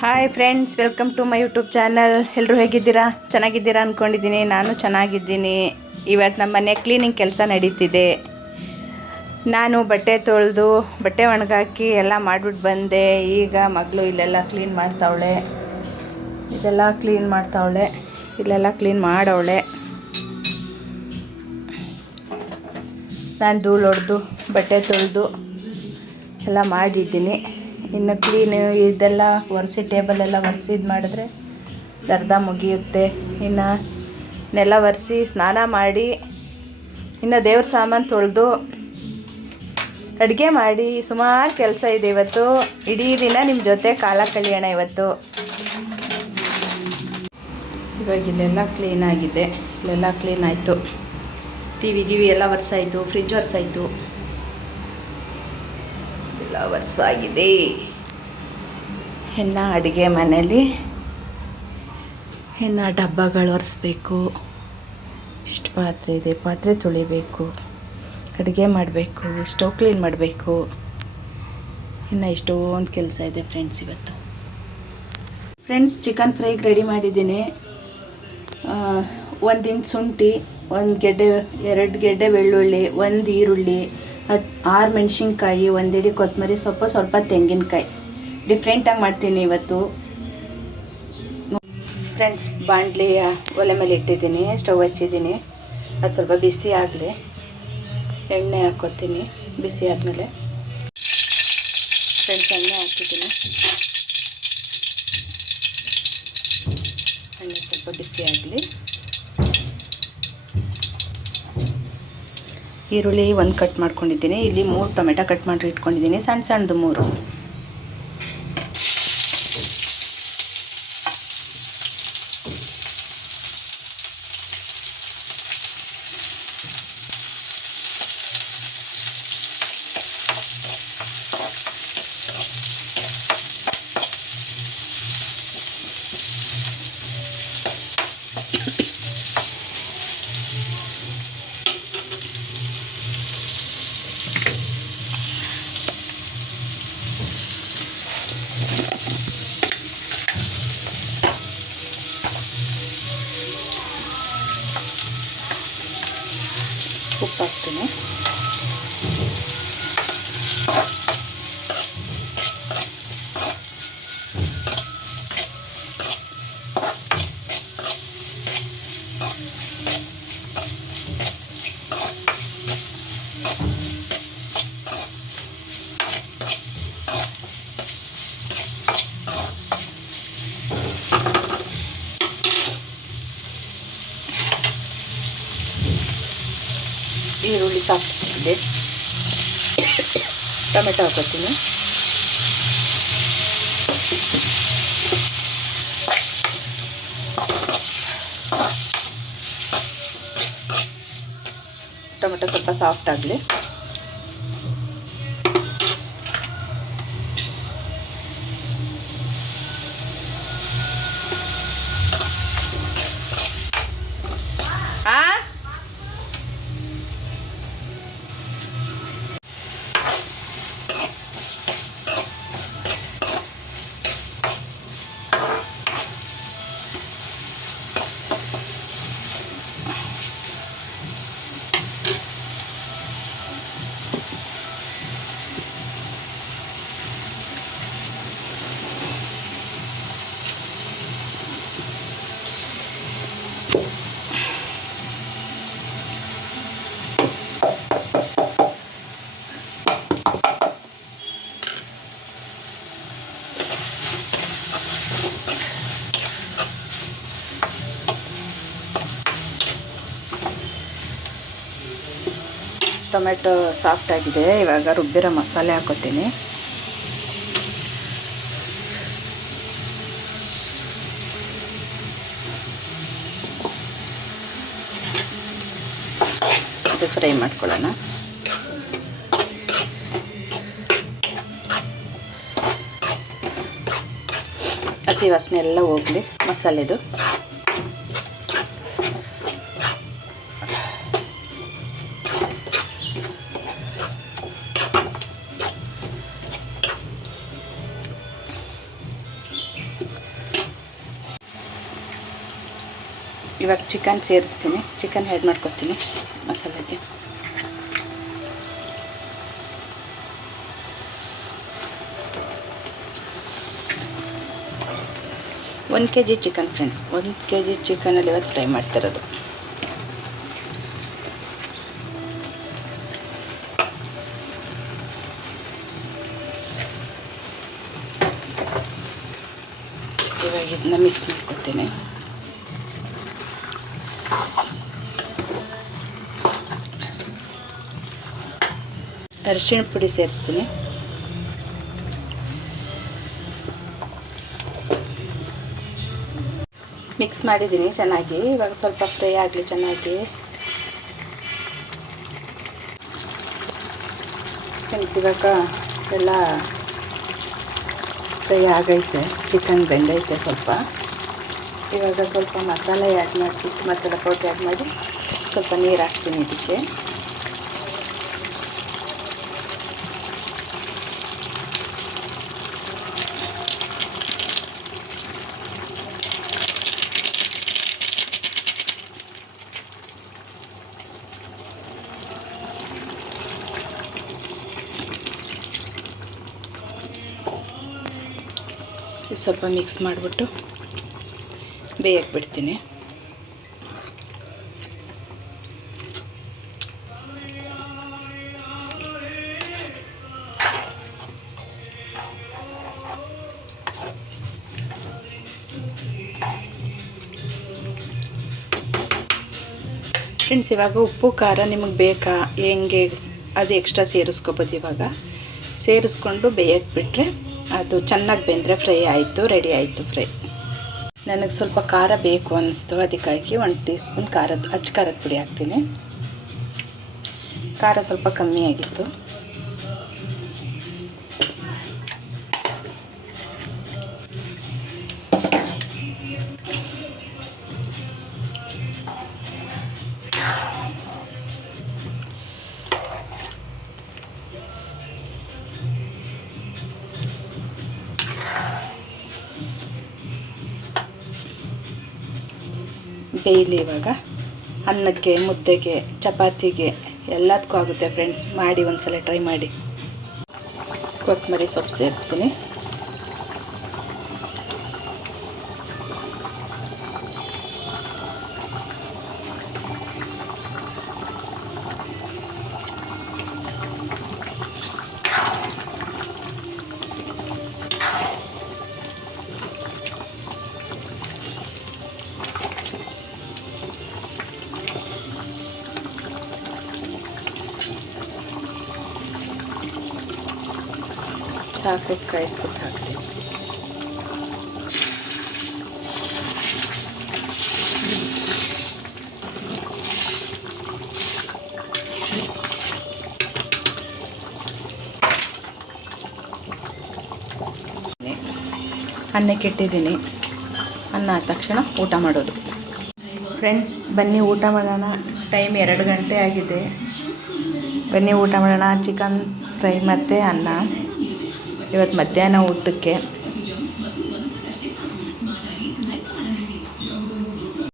Hi friends, welcome to my YouTube channel. ಎಲ್ಲರೂ ಹೇಗಿದ್ದೀರಾ? ಚೆನ್ನಾಗಿದ್ದೀರಾ ಅಂದ್ಕೊಂಡಿದ್ದೀನಿ. ನಾನು ಚೆನ್ನಾಗಿದ್ದೀನಿ. ಇವತ್ತು ನಮ್ಮ ಮನೆ ಕ್ಲೀನಿಂಗ್ ಕೆಲಸ ನಡೀತಿದೆ. ನಾನು ಬಟ್ಟೆ ತೊಳೆದು ಬಟ್ಟೆ ಒಣಗಾಕಿ ಎಲ್ಲ ಮಾಡಿಬಿಟ್ಟು ಬಂದೆ. ಈಗ ಮಗಳು ಇಲ್ಲೆಲ್ಲ ಕ್ಲೀನ್ ಮಾಡ್ತಾವಳೆ, ಇದೆಲ್ಲ ಕ್ಲೀನ್ ಮಾಡ್ತಾವಳೆ, ಇಲ್ಲೆಲ್ಲ ಕ್ಲೀನ್ ಮಾಡವಳೆ. ನಾನು ಧೂಳು ಹೊಡೆದು ಬಟ್ಟೆ ತೊಳೆದು ಎಲ್ಲ ಮಾಡಿದ್ದೀನಿ. ಇನ್ನು ಕ್ಲೀನು ಇದೆಲ್ಲ ಒರೆಸಿ ಟೇಬಲೆಲ್ಲ ಒರೆಸಿ ಇದು ಮಾಡಿದ್ರೆ ಅರ್ಧ ಮುಗಿಯುತ್ತೆ. ಇನ್ನು ನೆಲ ಒರೆಸಿ ಸ್ನಾನ ಮಾಡಿ ಇನ್ನು ದೇವ್ರ ಸಾಮಾನು ತೊಳೆದು ಅಡುಗೆ ಮಾಡಿ ಸುಮಾರು ಕೆಲಸ ಇದೆ ಇವತ್ತು. ಇಡೀ ದಿನ ನಿಮ್ಮ ಜೊತೆ ಕಾಲ ಕಳಿಯೋಣ ಇವತ್ತು. ಇವಾಗ ಇಲ್ಲೆಲ್ಲ ಕ್ಲೀನಾಗಿದೆ, ಇಲ್ಲೆಲ್ಲ ಕ್ಲೀನ್ ಆಯಿತು. ಟಿ ವಿ ಎಲ್ಲ ಒರೆಸಾಯಿತು, ಫ್ರಿಜ್ ಒರೆಸಾಯಿತು, ಎಲ್ಲ ಒರೆಸಾಗಿದೆ. ಇನ್ನು ಅಡುಗೆ ಮನೇಲಿ ಇನ್ನು ಡಬ್ಬಗಳು ಒರೆಸ್ಬೇಕು. ಇಷ್ಟು ಪಾತ್ರೆ ಇದೆ, ಪಾತ್ರೆ ತೊಳಿಬೇಕು, ಅಡುಗೆ ಮಾಡಬೇಕು, ಸ್ಟವ್ ಕ್ಲೀನ್ ಮಾಡಬೇಕು. ಇನ್ನು ಇಷ್ಟೊಂದು ಕೆಲಸ ಇದೆ ಫ್ರೆಂಡ್ಸ್ ಇವತ್ತು. ಫ್ರೆಂಡ್ಸ್, ಚಿಕನ್ ಫ್ರೈಗೆ ರೆಡಿ ಮಾಡಿದ್ದೀನಿ. 1 ಇಂಚ್ ಶುಂಠಿ, 2 ಗೆಡ್ಡೆ ಬೆಳ್ಳುಳ್ಳಿ, 1 ಈರುಳ್ಳಿ, 6 ಮೆಣಸಿನ್ಕಾಯಿ, 1 ಹಿಡಿ ಕೊತ್ತಂಬರಿ ಸೊಪ್ಪು, ಸ್ವಲ್ಪ ತೆಂಗಿನಕಾಯಿ. ಡಿಫ್ರೆಂಟಾಗಿ ಮಾಡ್ತೀನಿ ಇವತ್ತು. ಫ್ರೆಂಡ್ಸ್, ಬಾಣಲಿ ಒಲೆ ಮೇಲೆ ಇಟ್ಟಿದ್ದೀನಿ, ಸ್ಟವ್ ಹಚ್ಚಿದ್ದೀನಿ. ಅದು ಸ್ವಲ್ಪ ಬಿಸಿ ಆಗಲಿ, ಎಣ್ಣೆ ಹಾಕ್ಕೊತೀನಿ. ಬಿಸಿ ಆದಮೇಲೆ ಫ್ರೆಂಡ್ಸ್ ಎಣ್ಣೆ ಹಾಕಿದ್ದೀನಿ. ಎಣ್ಣೆ ಸ್ವಲ್ಪ ಬಿಸಿ ಆಗಲಿ. ಈರುಳ್ಳಿ 1 ಕಟ್ ಮಾಡ್ಕೊಂಡಿದ್ದೀನಿ. ಇಲ್ಲಿ 3 ಟೊಮೆಟೊ ಕಟ್ ಮಾಡಿ ಇಟ್ಕೊಂಡಿದ್ದೀನಿ, ಸಣ್ಣ ಸಣ್ಣದು 3. ಉಪ್ಪು ಹಾಕ್ತೀನಿ. ಈರುಳ್ಳಿ ಸಾಕಿದೆ, ಟೊಮೆಟೊ ಹಾಕೋತೀನಿ. ಟೊಮೆಟೊ ಸ್ವಲ್ಪ ಸಾಫ್ಟ್ ಆಗಲಿ. ಟೊಮೆಟೊ ಸಾಫ್ಟ್ ಆಗಿದೆ. ಇವಾಗ ರುಬ್ಬಿರೋ ಮಸಾಲೆ ಹಾಕೋತೀನಿ. ಇದು ಫ್ರೈ ಮಾಡ್ಕೊಳ್ಳೋಣ. ಹಸಿ ವಾಸನೆ ಎಲ್ಲ ಹೋಗಲಿ ಮಸಾಲೆದು. ಇವಾಗ ಚಿಕನ್ ಸೇರಿಸ್ತೀನಿ. ಚಿಕನ್ ಆ್ಯಡ್ ಮಾಡ್ಕೊತೀನಿ ಮಸಾಲೆಗೆ. ಒಂದು kg ಚಿಕನ್ ಫ್ರೆಂಡ್ಸ್, 1 kg ಚಿಕನಲ್ಲಿ ಇವತ್ತು ಫ್ರೈ ಮಾಡ್ತಿರೋದು. ಇವಾಗ ಇದನ್ನ ಮಿಕ್ಸ್ ಮಾಡ್ಕೊತೀನಿ. ಅರಿಶಿಣ ಪುಡಿ ಸೇರಿಸ್ತೀನಿ. ಮಿಕ್ಸ್ ಮಾಡಿದ್ದೀನಿ ಚೆನ್ನಾಗಿ. ಇವಾಗ ಸ್ವಲ್ಪ ಫ್ರೈ ಆಗಲಿ ಚೆನ್ನಾಗಿ. ಫ್ರೆಂಡ್ಸ್, ಇವಾಗ ಎಲ್ಲ ಫ್ರೈ ಆಗೈತೆ, ಚಿಕನ್ ಬೆಂದೈತೆ ಸ್ವಲ್ಪ. ಇವಾಗ ಸ್ವಲ್ಪ ಮಸಾಲೆ ಆ್ಯಡ್ ಮಾಡಿಬಿಟ್ಟು, ಮಸಾಲೆ ಪೌಡ್ರ್ ಆ್ಯಡ್ ಮಾಡಿ ಸ್ವಲ್ಪ ನೀರು ಹಾಕ್ತೀನಿ ಇದಕ್ಕೆ. ಸ್ವಲ್ಪ ಮಿಕ್ಸ್ ಮಾಡಿಬಿಟ್ಟು ಬೇಯಕ್ಕೆ ಬಿಡ್ತೀನಿ. ಫ್ರೆಂಡ್ಸ್, ಇವಾಗ ಉಪ್ಪು ಖಾರ ನಿಮಗೆ ಬೇಕಾ ಹೆಂಗೆ ಅದು ಎಕ್ಸ್ಟ್ರಾ ಸೇರಿಸ್ಕೊಬೋದು. ಇವಾಗ ಸೇರಿಸ್ಕೊಂಡು ಬೇಯಕ್ಕೆ ಬಿಟ್ಟರೆ ಅದು ಚೆನ್ನಾಗಿ ಬೆಂದರೆ ಫ್ರೈ ಆಯಿತು, ರೆಡಿ ಆಯಿತು ಫ್ರೈ. ನನಗೆ ಸ್ವಲ್ಪ ಖಾರ ಬೇಕು ಅನ್ನಿಸ್ತು, ಅದಕ್ಕಾಗಿ 1 ಟೀ ಸ್ಪೂನ್ ಅಚ್ಚ ಖಾರದ ಪುಡಿ ಹಾಕ್ತೀನಿ. ಖಾರ ಸ್ವಲ್ಪ ಕಮ್ಮಿ ಆಗಿತ್ತು. ಬೇಯಲಿ. ಇವಾಗ ಅನ್ನಕ್ಕೆ, ಮುದ್ದೆಗೆ, ಚಪಾತಿಗೆ ಎಲ್ಲದಕ್ಕೂ ಆಗುತ್ತೆ ಫ್ರೆಂಡ್ಸ್. ಮಾಡಿ ಒಂದ್ಸಲ ಟ್ರೈ ಮಾಡಿ. ಕೊತ್ತಂಬರಿ ಸೊಪ್ಪು ಸೇರಿಸ್ತೀನಿ. ಚಾಕು ಕಾಯಿಸ್ಬಿಟ್ಟು ಹಾಕ್ತೀನಿ. ಅನ್ನಕ್ಕೆ ಇಟ್ಟಿದ್ದೀನಿ. ಅನ್ನ ಆದ ತಕ್ಷಣ ಊಟ ಮಾಡೋದು. ಫ್ರೆಂಡ್ಸ್, ಬನ್ನಿ ಊಟ ಮಾಡೋಣ. ಟೈಮ್ 2 ಗಂಟೆ ಆಗಿದೆ. ಬನ್ನಿ ಊಟ ಮಾಡೋಣ. ಚಿಕನ್ ಫ್ರೈ ಮತ್ತು ಅನ್ನ ಇವತ್ತು ಮಧ್ಯಾಹ್ನ ಊಟಕ್ಕೆ.